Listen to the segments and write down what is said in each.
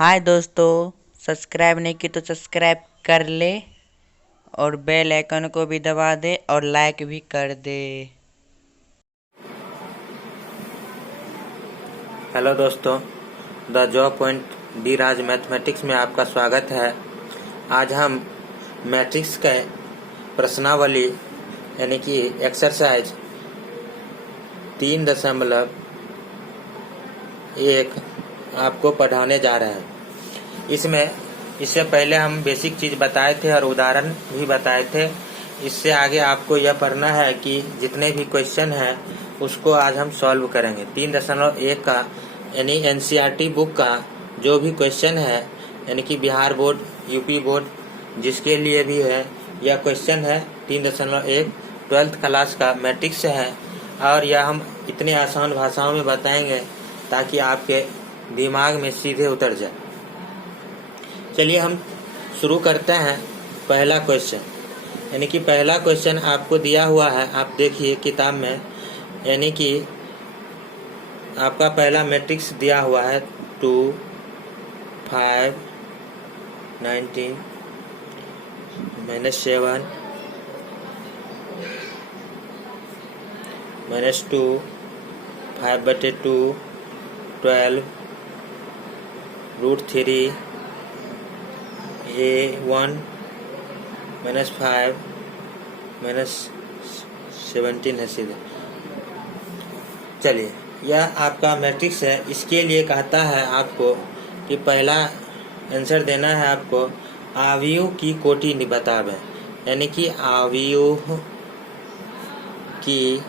हाय दोस्तों, सब्सक्राइब नहीं की तो सब्सक्राइब कर ले और बेल आइकन को भी दबा दे और लाइक भी कर दे। हेलो दोस्तों, the job point D Raj mathematics में आपका स्वागत है। आज हम मैट्रिक्स के प्रश्नावली यानी कि एक्सरसाइज 3.1 आपको पढ़ाने जा रहे हैं। इससे पहले हम बेसिक चीज़ बताए थे और उदाहरण भी बताए थे। इससे आगे आपको यह पढ़ना है कि जितने भी क्वेश्चन हैं उसको आज हम सॉल्व करेंगे। 3.1 का यानी एनसीईआरटी बुक का जो भी क्वेश्चन है, यानी कि बिहार बोर्ड, यूपी बोर्ड जिसके लिए भी है, यह क्वेश्चन है 3.1 12th क्लास का मैट्रिक्स है। और यह हम इतने आसान भाषाओं में बताएंगे ताकि आपके दिमाग में सीधे उतर जाए। चलिए हम शुरू करते हैं। पहला क्वेश्चन यानी कि पहला क्वेश्चन आपको दिया हुआ है, आप देखिए किताब में, यानी कि आपका पहला मैट्रिक्स दिया हुआ है 2 5 19 -7 -2 5/2 12 √3 A1 -5 -17 है सीधे। चलिए, यह आपका मैट्रिक्स है। इसके लिए कहता है आपको कि पहला आंसर देना है आपको अवयव की कोटि बतावे, यानी कि अवयव की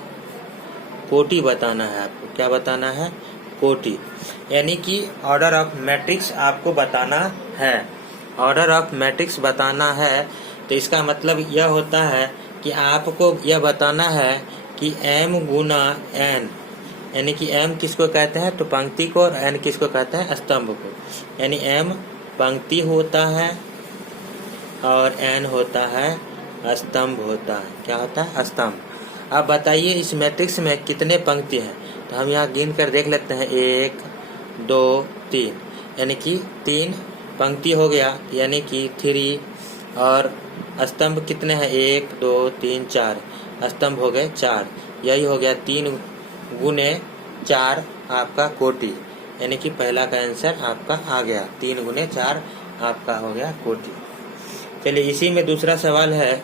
कोटि बताना है आपको। क्या बताना है? कोटि, यानी कि ऑर्डर ऑफ मैट्रिक्स आपको बताना है। ऑर्डर ऑफ मैट्रिक्स बताना है तो इसका मतलब यह होता है कि आपको यह बताना है कि m गुना n, यानी कि m किसको कहते हैं तो पंक्ति को, और n किसको कहते हैं स्तंभ को। यानी m पंक्ति होता है और n होता है स्तंभ होता है। क्या होता है? स्तंभ। अब बताइए इस मैट्रिक्स में कितने पंक्ति हैं, तो हम यहाँ गिन कर देख लेते हैं। 1 2 3, यानी कि 3 पंक्ति हो गया, यानी कि 3। और स्तंभ कितने हैं? 1 2 3 4 स्तंभ हो गए 4। यही हो गया 3 गुने 4 आपका कोटि, यानी कि पहला का आंसर आपका आ गया। 3 गुने 4 आपका हो गया कोटि। चलिए, इसी में दूसरा सवाल है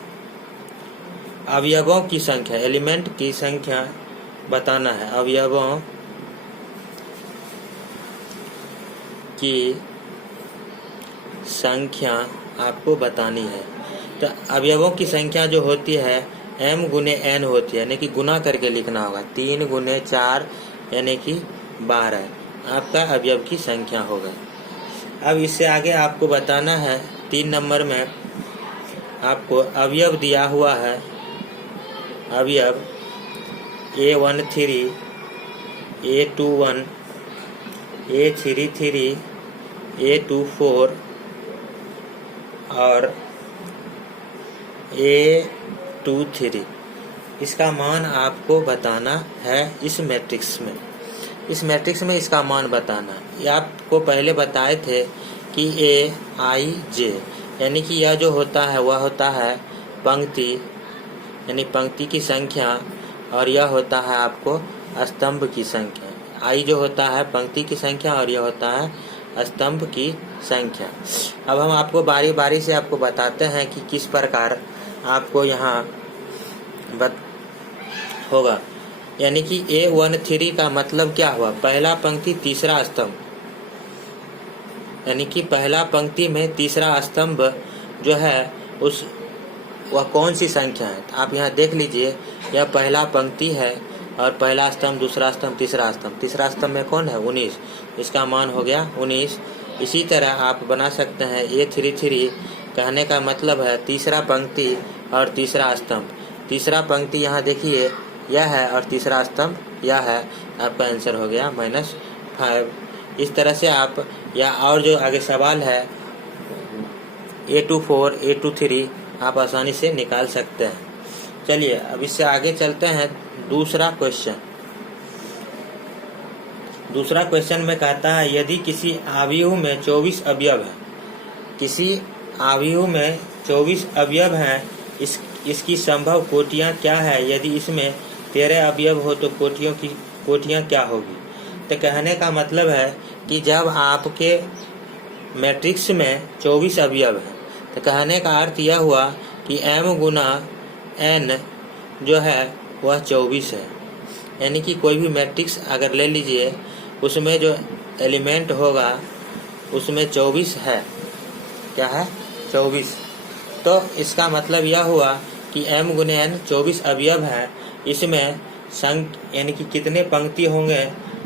अवयवों की संख्या, एलिमेंट की संख्या बताना है। अवयवों की संख्या आपको बतानी है। तो अवयवों की संख्या जो होती है m गुने n होती है, यानी कि गुना करके लिखना होगा। 3 गुने 4 यानी कि 12 आपका अवयव की संख्या होगा। अब इससे आगे आपको बताना है 3 नंबर में आपको अवयव दिया हुआ है। अवयव A13 A21 A33 A24 और A23, इसका मान आपको बताना है। इस मैट्रिक्स में इसका मान बताना है। ये आपको पहले बताए थे कि Aij, यानी कि यह जो होता है वह होता है पंक्ति, यानी पंक्ति की संख्या, और यह होता है आपको स्तंभ की संख्या। आई जो होता है पंक्ति की संख्या और यह होता है स्तंभ की संख्या। अब हम आपको बारी बारी से आपको बताते हैं कि किस प्रकार आपको यहाँ होगा। यानी कि A13 का मतलब क्या हुआ? पहला पंक्ति तीसरा स्तंभ, यानी कि पहला पंक्ति में तीसरा स्तंभ जो है वह कौन सी संख्या है? आप यहाँ देख लीजिए, यह पहला पंक्ति है और पहला स्तंभ, दूसरा स्तंभ, तीसरा स्तंभ। तीसरा स्तंभ में कौन है? 19। इसका मान हो गया 19। इसी तरह आप बना सकते हैं A33, कहने का मतलब है तीसरा पंक्ति और तीसरा स्तंभ। तीसरा पंक्ति यहाँ देखिए यह है और तीसरा स्तंभ यह है। आपका आंसर हो गया -5। इस तरह से आप, या और जो आगे सवाल है A24 A23 आप आसानी से निकाल सकते हैं। चलिए, अब इससे आगे चलते हैं। दूसरा दूसरा क्वेश्चन में कहता है यदि किसी अवयव में 24 अवयव है, किसी अवयव में 24 अवयव हैं, इसकी संभव कोटियां क्या है? यदि इसमें 13 अवयव हो तो कोटियां क्या होगी? तो कहने का मतलब है कि जब आपके मैट्रिक्स में 24 अवयव है तो कहने का अर्थ यह हुआ कि m गुना n जो है वह 24 है। यानी कि कोई भी मैट्रिक्स अगर ले लीजिए, उसमें जो एलिमेंट होगा उसमें 24 है। क्या है? 24। तो इसका मतलब यह हुआ कि m गुने n 24 अवयव है। इसमें यानी कि कितने पंक्ति होंगे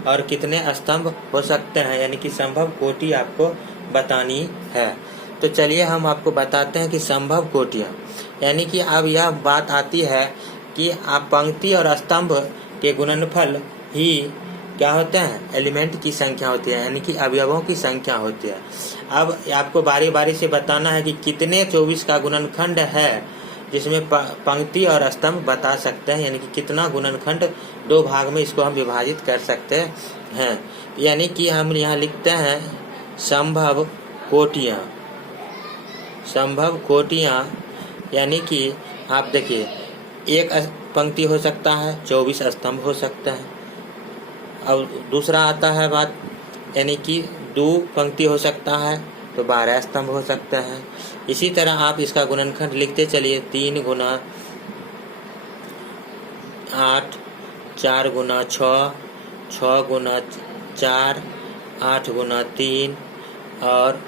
और कितने स्तंभ हो सकते हैं, यानी कि संभव कोटि आपको बतानी है। तो चलिए हम आपको बताते हैं कि संभव कोटियाँ, यानी कि अब यह बात आती है कि आप पंक्ति और स्तंभ के गुणनफल ही क्या होते हैं? एलिमेंट की संख्या होती है, यानी कि अवयवों की संख्या होती है। अब आपको बारी बारी से बताना है कि कितने 24 का गुणनखंड है जिसमें पंक्ति और स्तंभ बता सकते हैं, यानी कि कितना गुणनखंड 2 भाग में इसको हम विभाजित कर सकते हैं। यानी कि हम यहाँ लिखते हैं संभव कोटियाँ। संभव कोटियाँ यानी कि आप देखिए, एक पंक्ति हो सकता है, 24 स्तंभ हो सकते हैं। अब दूसरा आता है बात, यानी कि 2 पंक्ति हो सकता है तो 12 स्तंभ हो सकते हैं। इसी तरह आप इसका गुणनखंड लिखते चलिए, 3 गुना 8, 4 गुना 6, 6 गुना 4, 8 गुना 3 और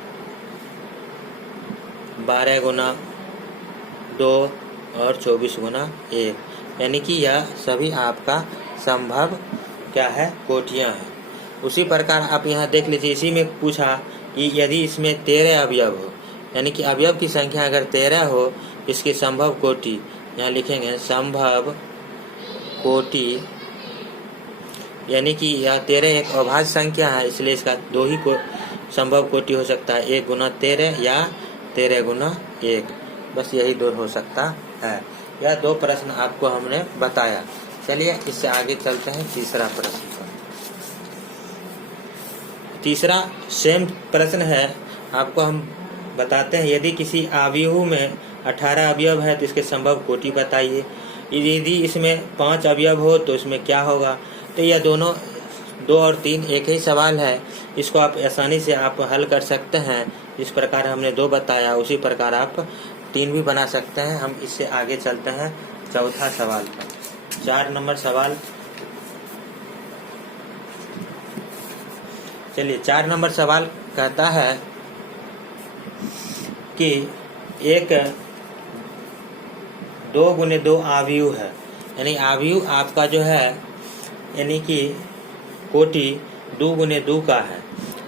12 गुना 2 और 24 गुना 1। यानी कि यह सभी आपका संभव क्या है? कोटियाँ हैं। उसी प्रकार आप यहाँ देख लीजिए, इसी में पूछा कि यदि इसमें 13 अवयव हो, यानी कि अवयव की संख्या अगर 13 हो, इसकी संभव कोटि यहाँ लिखेंगे संभव कोटि, यानी कि यह 13 एक अभाज्य संख्या है, इसलिए इसका 2 ही संभव कोटि हो सकता है, 1 गुना 13 या 13 गुना 1। बस यही 2 हो सकता है। यह 2 प्रश्न आपको हमने बताया। चलिए इससे आगे चलते हैं तीसरा प्रश्न पर। तीसरा सेम प्रश्न है, आपको हम बताते हैं यदि किसी अवयव में 18 अवयव है तो इसके संभव कोटि बताइए। यदि इसमें 5 अवयव हो तो इसमें क्या होगा? तो यह दोनों 2 और 3 एक ही सवाल है, इसको आप आसानी से आप हल कर सकते हैं। इस प्रकार हमने 2 बताया, उसी प्रकार आप 3 भी बना सकते हैं। हम इससे आगे चलते हैं चौथा सवाल पर। 4 नंबर सवाल, चलिए 4 नंबर सवाल कहता है कि एक 2 गुने 2 अवयव है, यानी अवयव आपका जो है यानी कि कोटि 2 गुने 2 का है,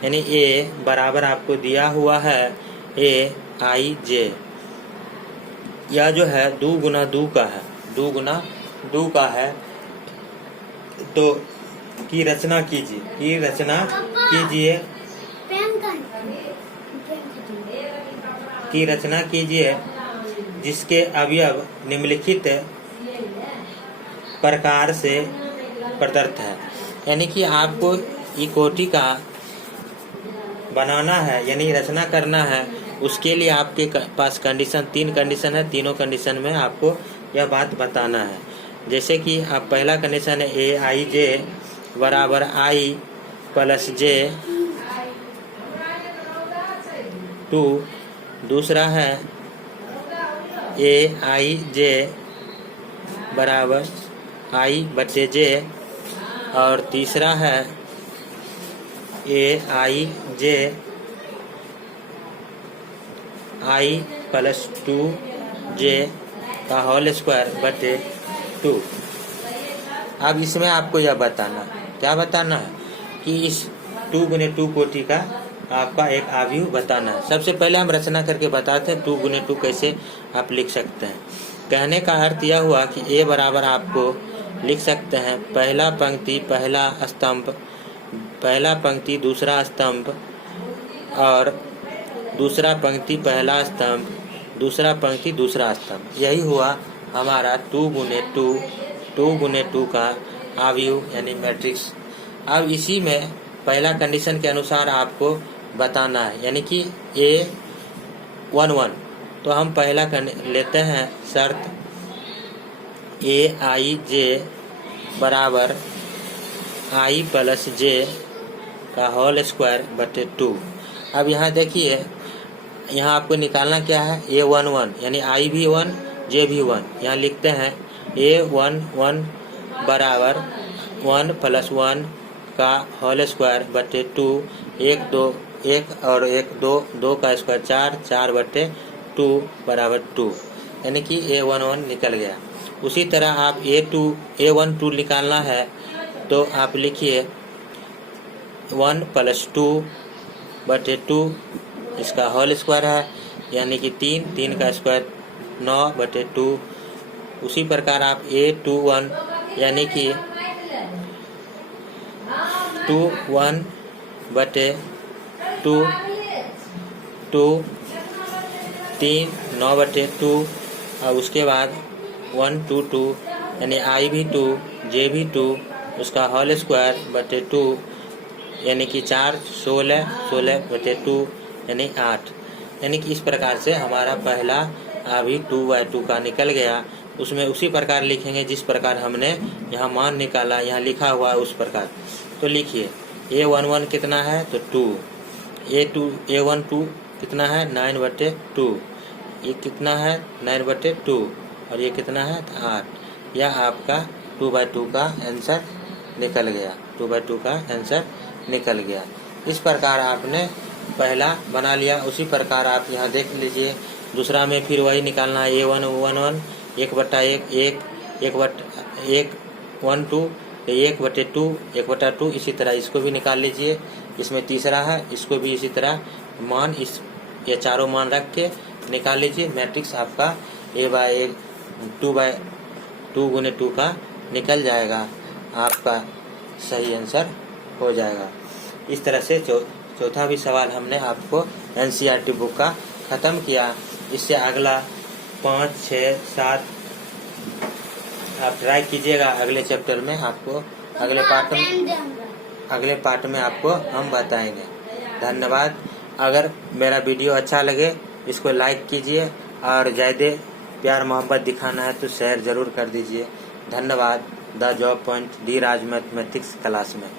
यानी ए बराबर आपको दिया हुआ है AIJ। यह जो है 2 गुना 2 का है, 2 गुना 2 का है। तो की रचना कीजिए जिसके अवयव निम्नलिखित प्रकार से प्रदत्त है। यानी कि आपको ये कोटि का बनाना है, यानी रचना करना है। उसके लिए आपके पास कंडीशन 3 कंडीशन है, तीनों कंडीशन में आपको यह बात बताना है। जैसे कि आप पहला कंडीशन है AIJ बराबर I प्लस J 2, दूसरा है AIJ बराबर I बटे J, और तीसरा है AIJ I प्लस 2J का होल स्क्वायर बटे 2। अब इसमें आपको यह बताना, क्या बताना है कि इस 2 गुने 2 कोटि का आपका एक अवयव बताना है। सबसे पहले हम रचना करके बताते हैं 2 गुने 2 कैसे आप लिख सकते हैं। कहने का अर्थ यह हुआ कि A बराबर आपको लिख सकते हैं पहला पंक्ति पहला स्तंभ, पहला पंक्ति दूसरा स्तंभ, और दूसरा पंक्ति पहला स्तंभ, दूसरा पंक्ति दूसरा स्तंभ। यही हुआ हमारा 2 गुने 2 का अवयव यानी मैट्रिक्स। अब इसी में पहला कंडीशन के अनुसार आपको बताना है, यानी कि A11। तो हम पहला लेते हैं शर्त Aij बराबर I प्लस j का होल स्क्वायर बटे 2। अब यहाँ देखिए, यहाँ आपको निकालना क्या है, A11 यानी I भी 1 j भी 1। यहाँ लिखते हैं A11 बराबर 1 प्लस 1 का होल स्क्वायर बटे 2। 1 2 1 और 1 2 2 का स्क्वायर 4 4 बटे 2 बराबर 2, यानी कि A11 निकल गया। उसी तरह आप A12 निकालना है, तो आप लिखिए 1 प्लस 2 बटे 2, इसका होल स्क्वायर है यानी कि 3 3 का स्क्वायर 9 बटे 2। उसी प्रकार आप A21 यानी कि 21 बटे 2 2 3 9 बटे 2, और उसके बाद 1 2 2 यानी I भी 2 j भी 2, उसका होल स्क्वायर बटे 2 यानी कि 4 16 16 बटे 2 यानी 8। यानी कि इस प्रकार से हमारा पहला अभी 2/2 का निकल गया। उसमें उसी प्रकार लिखेंगे जिस प्रकार हमने यहाँ मान निकाला, यहाँ लिखा हुआ है उस प्रकार। तो लिखिए A11 कितना है, तो 2। A12 कितना है, 9/2। ये कितना है, 9/2, और ये कितना है, 8। यह आपका 2/2 का आंसर निकल गया। 2/2 का आंसर निकल गया। इस प्रकार आपने पहला बना लिया। उसी प्रकार आप यहाँ देख लीजिए, दूसरा में फिर वही निकालना है। A11 1/1 1 1 2 1/2 1/2। इसी तरह इसको भी निकाल लीजिए। इसमें तीसरा है, इसको भी इसी तरह मान ये चारों मान रख के निकाल लीजिए। मैट्रिक्स आपका A/1 2/2 गुने 2 का निकल जाएगा, आपका सही आंसर हो जाएगा। इस तरह से चौथा भी सवाल हमने आपको NCERT बुक का ख़त्म किया। इससे अगला 5 6 7 आप ट्राई कीजिएगा। अगले चैप्टर में आपको अगले पार्ट में आपको हम बताएंगे। धन्यवाद। अगर मेरा वीडियो अच्छा लगे इसको लाइक कीजिए, और ज़्यादा प्यार मोहब्बत दिखाना है तो शेयर ज़रूर कर दीजिए। धन्यवाद। The job point D Raj mathematics class में।